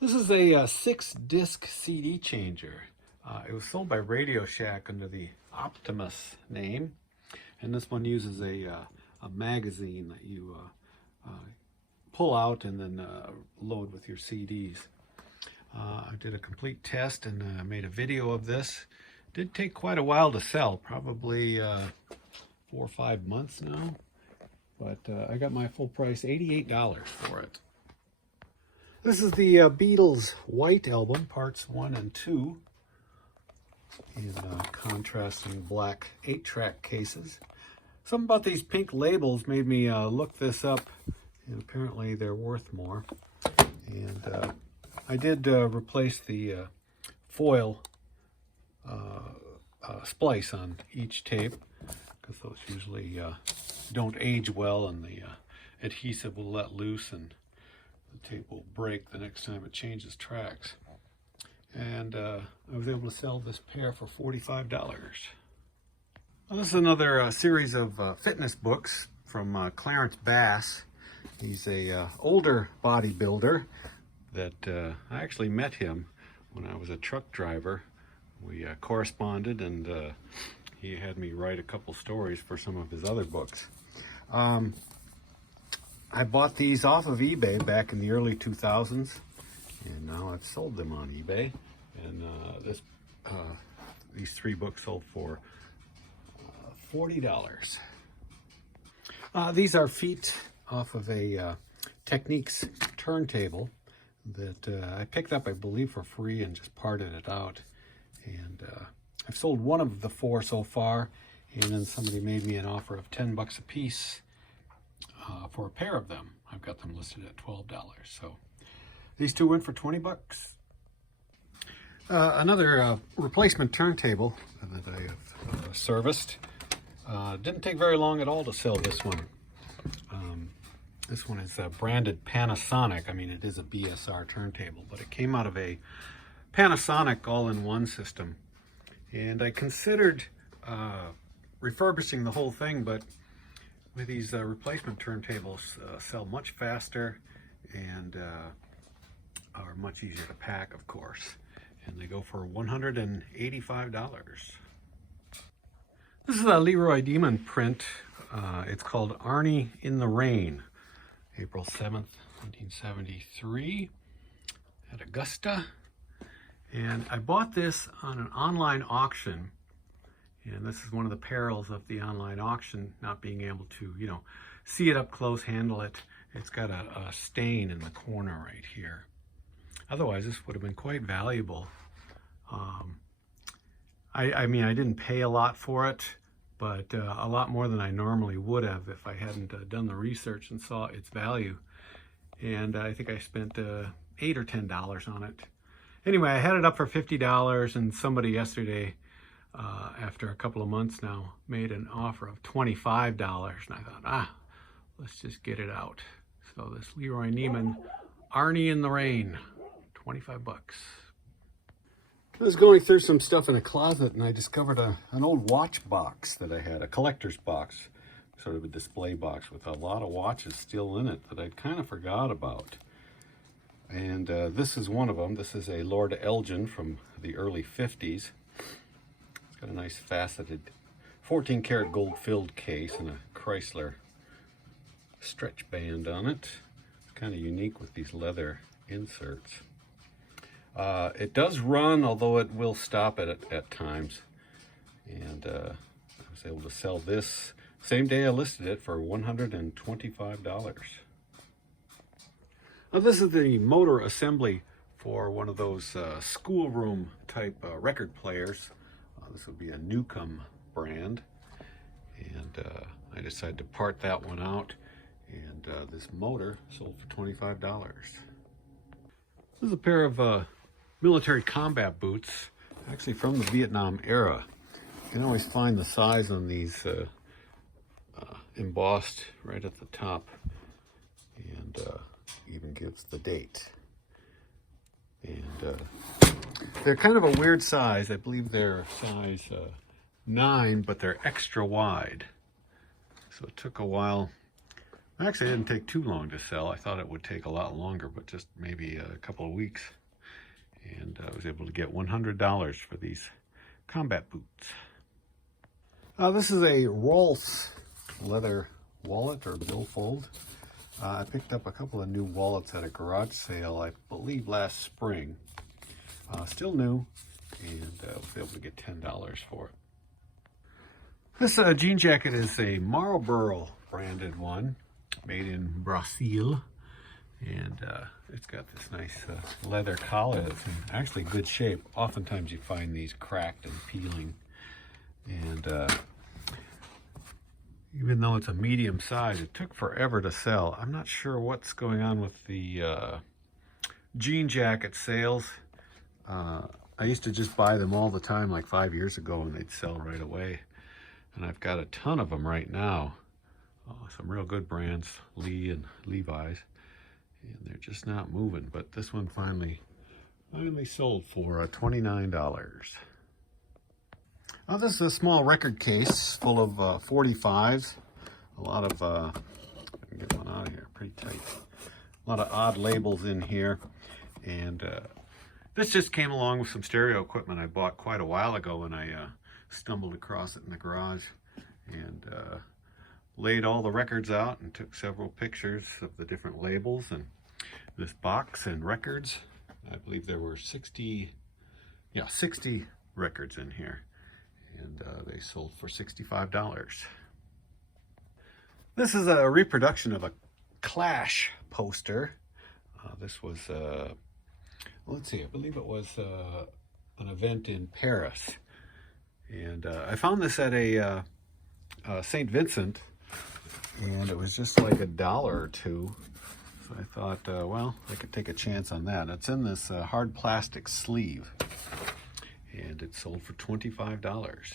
This is a 6-disc CD changer. It was sold by Radio Shack under the Optimus name, and this one uses a magazine that you pull out and then load with your CDs. I did a complete test and made a video of this. Did take quite a while to sell, probably 4 or 5 months now, but I got my full price, $88 for it. This is the Beatles White Album, parts 1 and 2, in contrasting black 8-track cases. Something about these pink labels made me look this up, and apparently they're worth more. And I did replace the foil splice on each tape, because those usually don't age well, and the adhesive will let loose and the tape will break the next time it changes tracks. And I was able to sell this pair for $45. Well, this is another series of fitness books from Clarence Bass. He's a older bodybuilder that I actually met him when I was a truck driver. We corresponded, and he had me write a couple stories for some of his other books. I bought these off of eBay back in the early 2000s, and now I've sold them on eBay. And these 3 books sold for $40. These are feet off of a Techniques turntable that I picked up, I believe, for free and just parted it out. And I've sold one of the 4 so far, and then somebody made me an offer of $10 a piece for a pair of them. I've got them listed at $12. So these 2 went for $20. Another replacement turntable that I have serviced. Didn't take very long at all to sell this one. This one is branded Panasonic. I mean, it is a BSR turntable, but it came out of a Panasonic all-in-one system. And I considered refurbishing the whole thing, but with these replacement turntables, sell much faster and are much easier to pack, of course. And they go for $185. This is a Leroy Demon print. It's called Arnie in the Rain, April 7th, 1973, at Augusta. And I bought this on an online auction. And this is one of the perils of the online auction, not being able to, see it up close, handle it. It's got a stain in the corner right here. Otherwise, this would have been quite valuable. I mean, I didn't pay a lot for it, but a lot more than I normally would have if I hadn't done the research and saw its value. And I think I spent $8 or $10 on it. Anyway, I had it up for $50, and somebody yesterday, after a couple of months now, made an offer of $25, and I thought, let's just get it out. So this Leroy Neiman Arnie in the Rain, $25. I was going through some stuff in a closet, and I discovered an old watch box that I had, a collector's box, sort of a display box with a lot of watches still in it that I'd kind of forgot about. And this is one of them. This is a Lord Elgin from the early 50s. It's got a nice faceted 14 karat gold filled case and a Chrysler stretch band on it. It's kind of unique with these leather inserts. It does run, although it will stop at times. And I was able to sell this same day I listed it for $125. Now this is the motor assembly for one of those schoolroom type record players. This would be a Newcomb brand. And I decided to part that one out. And this motor sold for $25. This is a pair of military combat boots, actually from the Vietnam era. You can always find the size on these embossed right at the top, and even gives the date. And they're kind of a weird size. I believe they're size 9, but they're extra wide. So it took a while Actually, it didn't take too long to sell. I thought it would take a lot longer, but just maybe a couple of weeks. And I was able to get $100 for these combat boots. This is a Rolf's leather wallet or billfold. I picked up a couple of new wallets at a garage sale, I believe last spring. Still new, and I was able to get $10 for it. This jean jacket is a Marlboro branded one, made in Brazil. And it's got this nice leather collar that's in actually good shape. Oftentimes you find these cracked and peeling. And even though it's a medium size, it took forever to sell. I'm not sure what's going on with the jean jacket sales. I used to just buy them all the time like 5 years ago, and they'd sell right away. And I've got a ton of them right now. Some real good brands, Lee and Levi's. And they're just not moving, but this one finally sold for $29. This is a small record case full of 45s. A lot of, I can get one out of here, pretty tight. A lot of odd labels in here. And this just came along with some stereo equipment I bought quite a while ago, and I stumbled across it in the garage. And laid all the records out and took several pictures of the different labels and this box and records. I believe there were 60 records in here, and they sold for $65. This is a reproduction of a Clash poster. This was, let's see, I believe it was an event in Paris. And I found this at a St. Vincent, and it was just like $1 or $2. So I thought, well, I could take a chance on that. It's in this hard plastic sleeve, and it sold for $25.